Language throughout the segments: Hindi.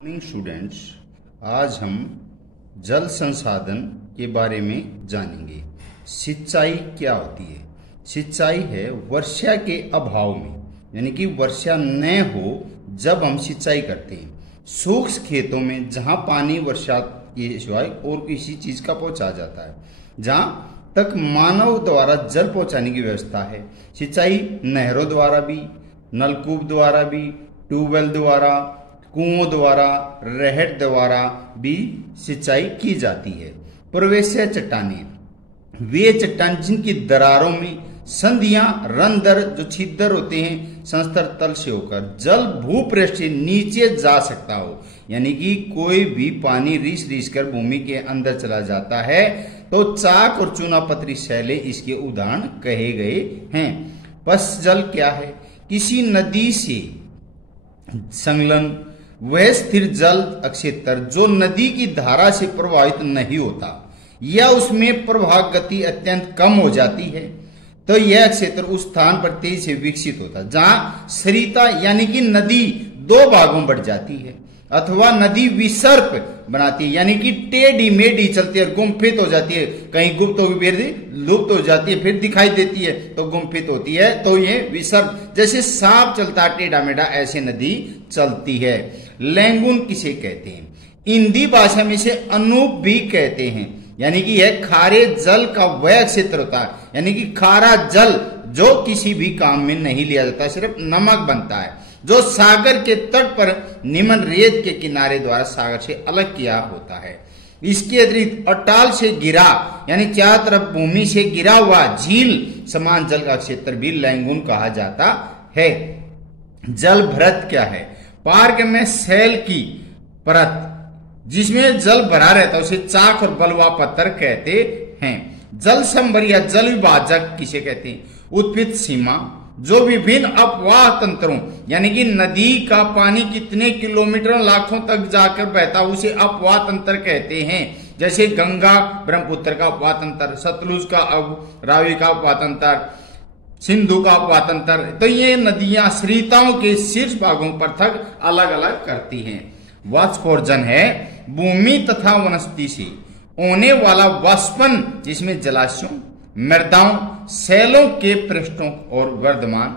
मॉर्निंग स्टूडेंट्स, आज हम जल संसाधन के बारे में जानेंगे। सिंचाई क्या होती है? सिंचाई है वर्षा के अभाव में, यानी कि वर्षा न हो जब हम सिंचाई करते हैं सूक्ष्म खेतों में, जहां पानी वर्षा के सिवाय और किसी चीज का पहुंचा जाता है, जहां तक मानव द्वारा जल पहुंचाने की व्यवस्था है। सिंचाई नहरों द्वारा भी, नलकूप द्वारा भी, ट्यूबवेल द्वारा, कुओं द्वारा, रहट द्वारा भी सिंचाई की जाती है। प्रवेश्य चट्टानें वे चट्टान जिनकी दरारों में संधियां, रंध्र जो छिद्र होते हैं, संस्तर तल से होकर जल भूपृष्ठ से नीचे जा सकता हो, यानी कि कोई भी पानी रिस कर भूमि के अंदर चला जाता है तो चाक और चूनापत्री शैले इसके उदाहरण कहे गए हैं। पश्च जल क्या है? किसी नदी से संलग्न वह स्थिर जल क्षेत्र जो नदी की धारा से प्रभावित नहीं होता या उसमें प्रवाह गति अत्यंत कम हो जाती है, तो यह क्षेत्र उस स्थान पर तेजी से विकसित होता है जहां सरिता यानी कि नदी दो भागों में बढ़ जाती है, अथवा नदी विसर्प बनाती है, यानी कि टेढ़ी मेढ़ी चलती है, गुम्फित हो जाती है, कहीं गुप्त होगी फिर लुप्त हो जाती है, फिर दिखाई देती है तो गुम्फित होती है, तो ये विसर्प। जैसे सांप चलता है टेढ़ा मेढ़ा, ऐसे नदी चलती है। लैंगून किसे कहते हैं? हिंदी भाषा में इसे अनूप भी कहते हैं, यानी कि यह खारे जल का वह क्षेत्र होता है, यानी कि खारा जल जो किसी भी काम में नहीं लिया जाता, सिर्फ नमक बनता है, जो सागर के तट पर निमन रेत के किनारे द्वारा सागर से अलग किया होता है। इसके अतिरिक्त अटाल से गिरा, यानी चारों तरफ भूमि से गिरा हुआ झील समान जल का क्षेत्र भी लैंगून कहा जाता है। जल भरत क्या है? पार्क में सैल की परत जिसमें जल भरा रहता है उसे चाक और बलुआ पत्थर कहते हैं। जल संभर या जल विभाजक किसे कहते हैं? उत्पित सीमा जो विभिन्न अपवाह तंत्रों, यानी कि नदी का पानी कितने किलोमीटर लाखों तक जाकर बहता उसे अपवाह तंत्र कहते हैं। जैसे गंगा ब्रह्मपुत्र का अपवाह तंत्र, सतलुज का रावी का अपवाह तंत्र, सिंधु का अपवाह तंत्र। तो ये नदियां सरिताओं के शीर्ष भागों पर तक अलग अलग करती हैं। वाष्पोर्जन है भूमि तथा वनस्पति से होने वाला वाष्पन, जिसमें जलाशयों, मृदाओं, सैलों के पृष्ठों और वर्धमान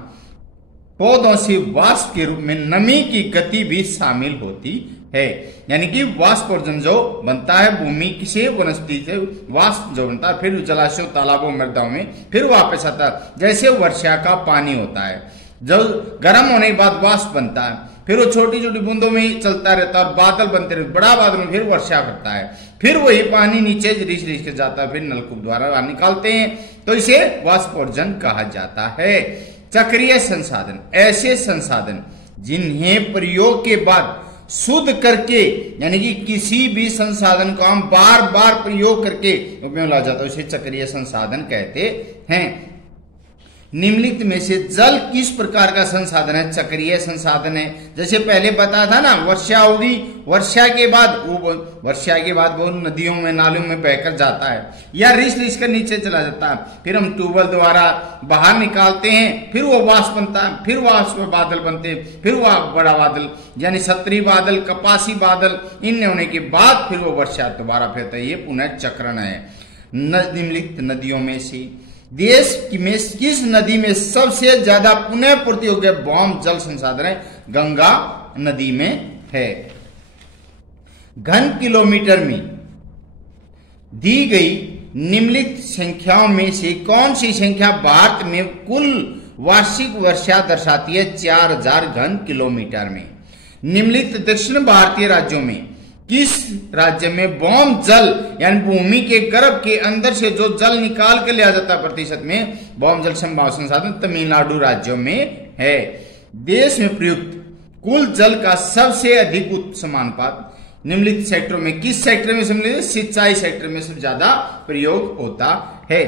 पौधों से वाष्प के रूप में नमी की गति भी शामिल होती है। यानी कि वाष्पोर्जन जो बनता है भूमि से, वनस्पति से वाष्प जो बनता है, फिर जलाशयों, तालाबों, मृदाओं में फिर वापस आता है। जैसे वर्षा का पानी होता है, जब गर्म होने के बाद वाष्प बनता है, फिर वो छोटी छोटी बूंदों में चलता रहता है, बादल बनते रहते, बड़ा बादल में फिर वर्षा करता है, फिर वही पानी नीचे रिस के जाता है, फिर नलकूप द्वारा निकालते हैं, तो इसे वाष्पोर्जन कहा जाता है। चक्रीय संसाधन ऐसे संसाधन जिन्हें प्रयोग के बाद शुद्ध करके, यानी कि किसी भी संसाधन को हम बार बार प्रयोग करके उपयोग ला जाता है, उसे चक्रीय संसाधन कहते हैं। निम्नलिखित में से जल किस प्रकार का संसाधन है? चक्रीय संसाधन है। जैसे पहले बताया था ना, वर्षा होगी, वर्षा के बाद वो नदियों में, नालों में बहकर जाता है या रिस कर नीचे चला जाता है, फिर हम ट्यूबवेल द्वारा बाहर निकालते हैं, फिर वो वाष्प बनता है, फिर वाष्प बादल बनते हैं, फिर वह बड़ा बादल यानी सतरी बादल, कपासी बादल, इनने होने के बाद फिर वो वर्षा दोबारा फिर ये पुनः चक्रण है। निम्नलिखित नदियों में से देश में किस नदी में सबसे ज्यादा पुनः पूर्ति योग्य बौम जल संसाधन है? गंगा नदी में है। घन किलोमीटर में दी गई निम्नलिखित संख्याओं में से कौन सी संख्या भारत में कुल वार्षिक वर्षा दर्शाती है? 4000 घन किलोमीटर में। निम्नलिखित दक्षिण भारतीय राज्यों में किस राज्य में बौम जल, यानी भूमि के गर्भ के अंदर से जो जल निकाल कर लिया जाता है प्रतिशत में, बौम जल संभाव संसाधन तमिलनाडु राज्यों में है। देश में प्रयुक्त कुल जल का सबसे अधिक समानुपात निम्नलिखित सेक्टरों में किस सेक्टर में? सिंचाई सेक्टर में सबसे ज्यादा प्रयोग होता है।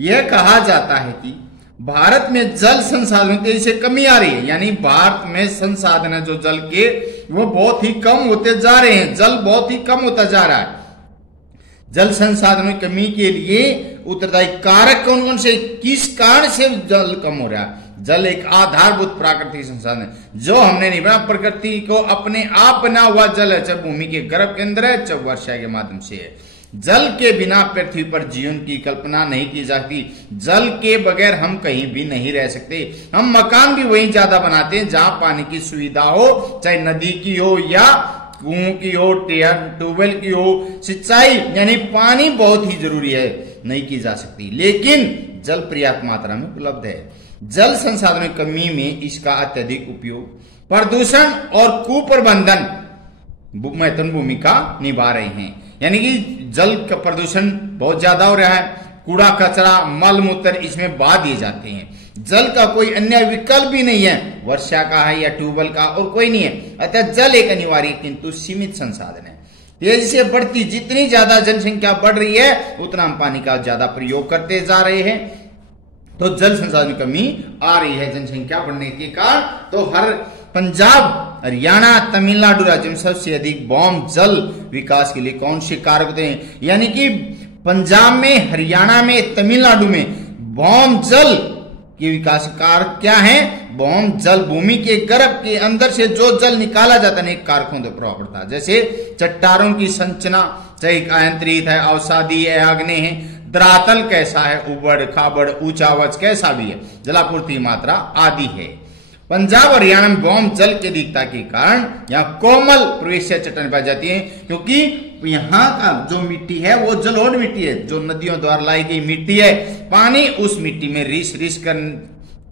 यह कहा जाता है कि भारत में जल संसाधन तेजी से कमी आ रही है, यानी भारत में संसाधन है जो जल के वो बहुत ही कम होते जा रहे हैं, जल बहुत ही कम होता जा रहा है। जल संसाधनों की कमी के लिए उत्तरदायी कारक कौन कौन से, किस कारण से जल कम हो रहा है? जल एक आधारभूत प्राकृतिक संसाधन है जो हमने नहीं बना, प्रकृति को अपने आप बना हुआ जल है, चाहे भूमि के गर्भ के अंदर है, चाहे वर्षा के माध्यम से है। जल के बिना पृथ्वी पर जीवन की कल्पना नहीं की जा सकती। जल के बगैर हम कहीं भी नहीं रह सकते। हम मकान भी वहीं ज्यादा बनाते हैं जहां पानी की सुविधा हो, चाहे नदी की हो या कुओं की हो, ट्यूबवेल की हो। सिंचाई यानी पानी बहुत ही जरूरी है, नहीं की जा सकती, लेकिन जल पर्याप्त मात्रा में उपलब्ध है। जल संसाधनों की कमी में इसका अत्यधिक उपयोग, प्रदूषण और कुप्रबंधन महत्वपूर्ण भूमिका निभा रहे हैं। यानी कि जल का प्रदूषण बहुत ज्यादा हो रहा है, कूड़ा कचरा मल मूत्र इसमें बहा दिए जाते हैं। जल का कोई अन्य विकल्प भी नहीं है, वर्षा का है या ट्यूबवेल का और कोई नहीं है। अतः जल एक अनिवार्य किंतु सीमित संसाधन है। तेजी से बढ़ती जितनी ज्यादा जनसंख्या बढ़ रही है उतना हम पानी का ज्यादा प्रयोग करते जा रहे हैं, तो जल संसाधन की कमी आ रही है जनसंख्या बढ़ने के कारण। तो हर पंजाब, हरियाणा, तमिलनाडु राज्य में सबसे अधिक भौम जल विकास के लिए कौन से कारक होते हैं? यानी कि पंजाब में, हरियाणा में, तमिलनाडु में भौम जल के विकास कारक क्या है? भौम जल भूमि के गर्भ के अंदर से जो जल निकाला जाता है कारकों पर प्रभाव पड़ता है, जैसे चट्टानों की संरचना, चाहे आयंत्रित है, अवसादी है, आग्नेय है, धरातल कैसा है, उबड़ खाबड़ ऊंचावच कैसा भी है, जलापूर्ति मात्रा आदि है। पंजाब और हरियाणा में भौम जल की अधिकता के कारण यहाँ कोमल प्रवेशिया चट्टानें पाई जाती हैं, क्योंकि यहाँ का जो मिट्टी है वो जलोढ़ मिट्टी है, जो नदियों द्वारा लाई गई मिट्टी है। पानी उस मिट्टी में रिस रिस कर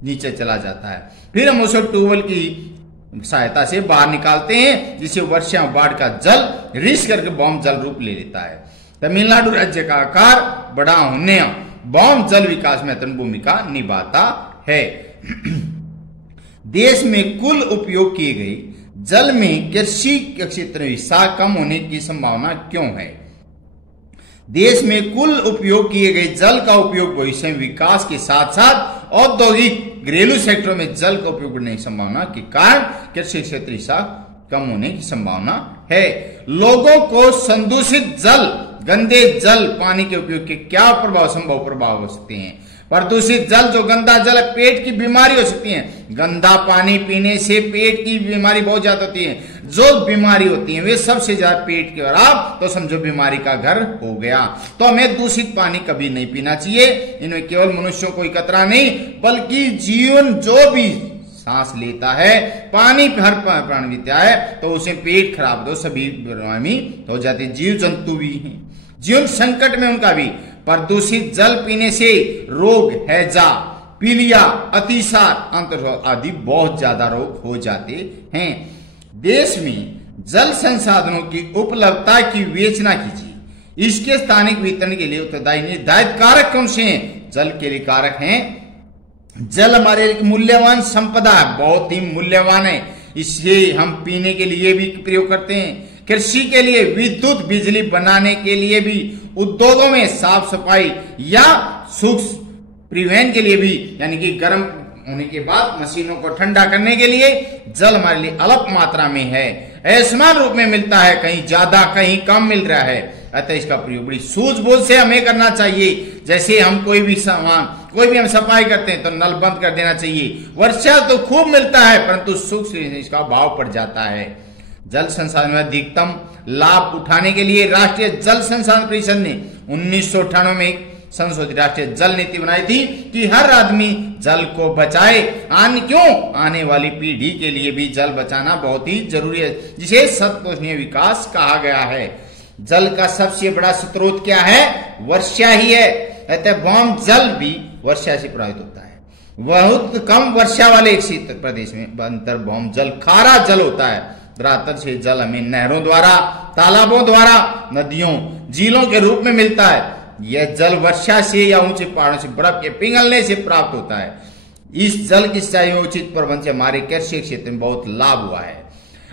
नीचे चला जाता है, फिर हम उसे ट्यूबवेल की सहायता से बाहर निकालते हैं, जिससे वर्षा बाढ़ का जल रिस करके भौम जल रूप ले लेता है। तमिलनाडु राज्य का आकार बड़ा होने भौम जल विकास में महत्वपूर्ण भूमिका निभाता है। देश में कुल उपयोग किए गए जल में कृषि के क्षेत्र में हिस्सा कम होने की संभावना क्यों है? देश में कुल उपयोग किए गए जल का उपयोग भविष्य में विकास के साथ साथ औद्योगिक घरेलू सेक्टरों में जल का उपयोग बढ़ने की संभावना के कारण कृषि क्षेत्र हिस्सा कम होने की संभावना है। लोगों को संदूषित जल, गंदे जल पानी के उपयोग के क्या संभव प्रभाव हो सकते हैं? प्रदूषित जल, जो गंदा जल है, पेट की बीमारी हो सकती है। गंदा पानी पीने से पेट की बीमारी बहुत ज्यादा होती है। जो बीमारी होती है वे सबसे ज्यादा पेट के खराब, तो समझो बीमारी का घर हो गया। तो हमें दूषित पानी कभी नहीं पीना चाहिए। इनमें केवल मनुष्यों को ही खतरा नहीं, बल्कि जीवन जो भी सांस लेता है, पानी हर प्राणी पीता है, तो उसे पेट खराब तो सभी बीमारी हो जाती है। जीव जंतु भी हैं, जीवन संकट में उनका भी। प्रदूषित जल पीने से रोग, हैजा, पीलिया, अतिसार, अंतर्रोग आदि बहुत ज्यादा रोग हो जाते हैं। देश में जल संसाधनों की उपलब्धता की विवेचना कीजिए। इसके स्थानिक वितरण के लिए उत्तरदायी निर्धारित कारक कौन से हैं? जल के लिए कारक हैं, जल हमारे एक मूल्यवान संपदा है, बहुत ही मूल्यवान है। इसे हम पीने के लिए भी प्रयोग करते हैं, कृषि के लिए, विद्युत बिजली बनाने के लिए भी, उद्योगों में साफ सफाई या सूक्ष्म परिवहन के लिए भी, यानी कि गर्म होने के बाद मशीनों को ठंडा करने के लिए जल हमारे लिए अल्प मात्रा में है, असमान रूप में मिलता है, कहीं ज्यादा कहीं कम मिल रहा है। अतः इसका प्रयोग बड़ी सूझबूझ से हमें करना चाहिए। जैसे हम कोई भी सामान, कोई भी हम सफाई करते हैं तो नल बंद कर देना चाहिए। वर्षा तो खूब मिलता है, परंतु सूक्ष्म इसका भाव पड़ जाता है। जल संसाधन में अधिकतम लाभ उठाने के लिए राष्ट्रीय जल संसाधन परिषद ने 1998 में एक संशोधित राष्ट्रीय जल नीति बनाई थी कि हर आदमी जल को बचाए। आने वाली पीढ़ी के लिए भी जल बचाना बहुत ही जरूरी है, जिसे सतपोषणीय विकास कहा गया है। जल का सबसे बड़ा स्रोत क्या है? वर्षा ही है। अतः भौम जल भी वर्षा से प्रभावित होता है। बहुत कम वर्षा वाले क्षेत्र प्रदेश में अंतर भौम जल खारा जल होता है। धरातल से जल हमें नहरों द्वारा, तालाबों द्वारा, नदियों, झीलों के रूप में मिलता है। यह जल वर्षा से या ऊंचे पहाड़ों से बर्फ के पिघलने से प्राप्त होता है। इस जल की सिंचाई में उचित प्रबंध से हमारे कृषि क्षेत्र में बहुत लाभ हुआ है।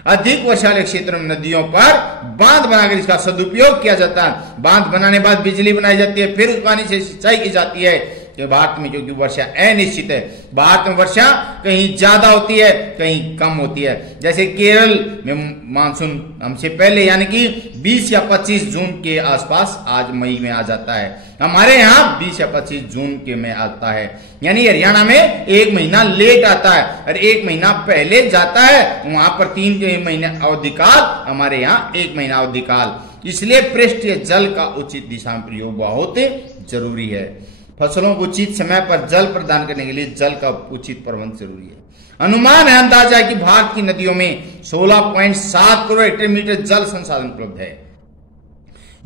अधिक वर्षा वाले क्षेत्रों में नदियों पर बांध बनाकर इसका सदुपयोग किया जाता है। बांध बनाने के बाद बिजली बनाई जाती है, फिर उस पानी से सिंचाई की जाती है। कि भारत में क्योंकि वर्षा अनिश्चित है, भारत में वर्षा कहीं ज्यादा होती है कहीं कम होती है। जैसे केरल में मानसून हमसे पहले यानी कि 20 या 25 जून के आसपास आज मई में आ जाता है, हमारे यहाँ 20 या 25 जून के में आता है, यानी हरियाणा में 1 महीना लेट आता है और 1 महीना पहले जाता है, वहां पर 3 महीने अवधि काल, हमारे यहाँ 1 महीना अवधि काल। इसलिए पृष्ठीय जल का उचित दिशा में प्रयोग बहुत जरूरी है। फसलों को उचित समय पर जल प्रदान करने के लिए जल का उचित प्रबंध जरूरी है। अनुमान है, अंदाजा है कि भारत की नदियों में 16.7 करोड़ हेक्टेयर मीटर जल संसाधन उपलब्ध है।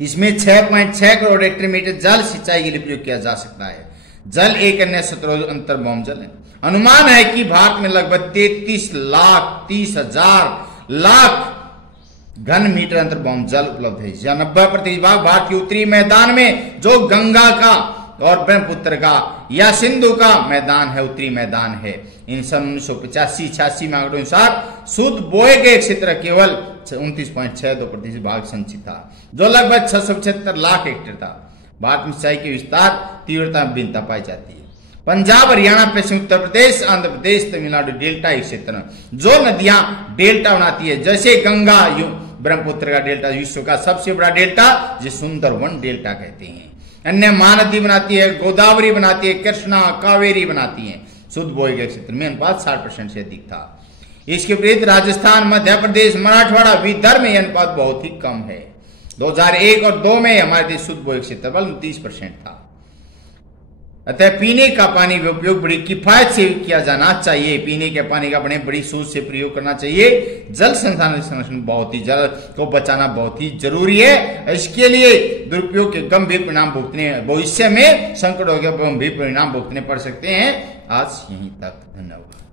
इसमें 6.6 करोड़ हेक्टेयर मीटर जल सिंचाई के लिए प्रयोग किया जा सकता है। जल एक अन्य स्रोत अंतर्भौम जल है। अनुमान है कि भारत में लगभग 33,30,000 लाख घन मीटर अंतर्भौम जल उपलब्ध है। 90% भाग भारत के उत्तरी मैदान में जो गंगा का और ब्रह्मपुत्र का या सिंधु का मैदान है, उत्तरी मैदान है। इन सन 1985-86 में आंकड़ों अनुसार शुद्ध बोए गए क्षेत्र केवल 29.62% भाग संचित था, जो लगभग 675 लाख हेक्टेयर था। भारत में सिंचाई के विस्तार तीव्रता में भिन्नता पाई जाती है। पंजाब, हरियाणा, पश्चिम उत्तर प्रदेश, आंध्र प्रदेश, तमिलनाडु डेल्टा एक क्षेत्र जो नदियां डेल्टा बनाती है, जैसे गंगा ब्रह्मपुत्र का डेल्टा विश्व का सबसे बड़ा डेल्टा, जिसे सुंदरवन डेल्टा कहते हैं। अन्य महानदी बनाती है, गोदावरी बनाती है, कृष्णा, कावेरी बनाती है। शुद्ध बोए गए क्षेत्र में अनुपात 60% से अधिक था। इसके विपरीत राजस्थान, मध्य प्रदेश, मराठवाड़ा, विदर्भ में अनुपात बहुत ही कम है। 2001 और 2 में हमारे देश शुद्ध बोए क्षेत्रफल 29% था। अतः पीने का पानी का उपयोग बड़ी किफायत से किया जाना चाहिए। पीने के पानी का बड़ी सोच से प्रयोग करना चाहिए। जल संसाधन संरक्षण बहुत ही, जल को बचाना बहुत ही जरूरी है। इसके लिए दुरुपयोग के गंभीर परिणाम भुगतने, भविष्य में संकटों के गंभीर परिणाम भुगतने पड़ सकते हैं। आज यहीं तक, धन्यवाद।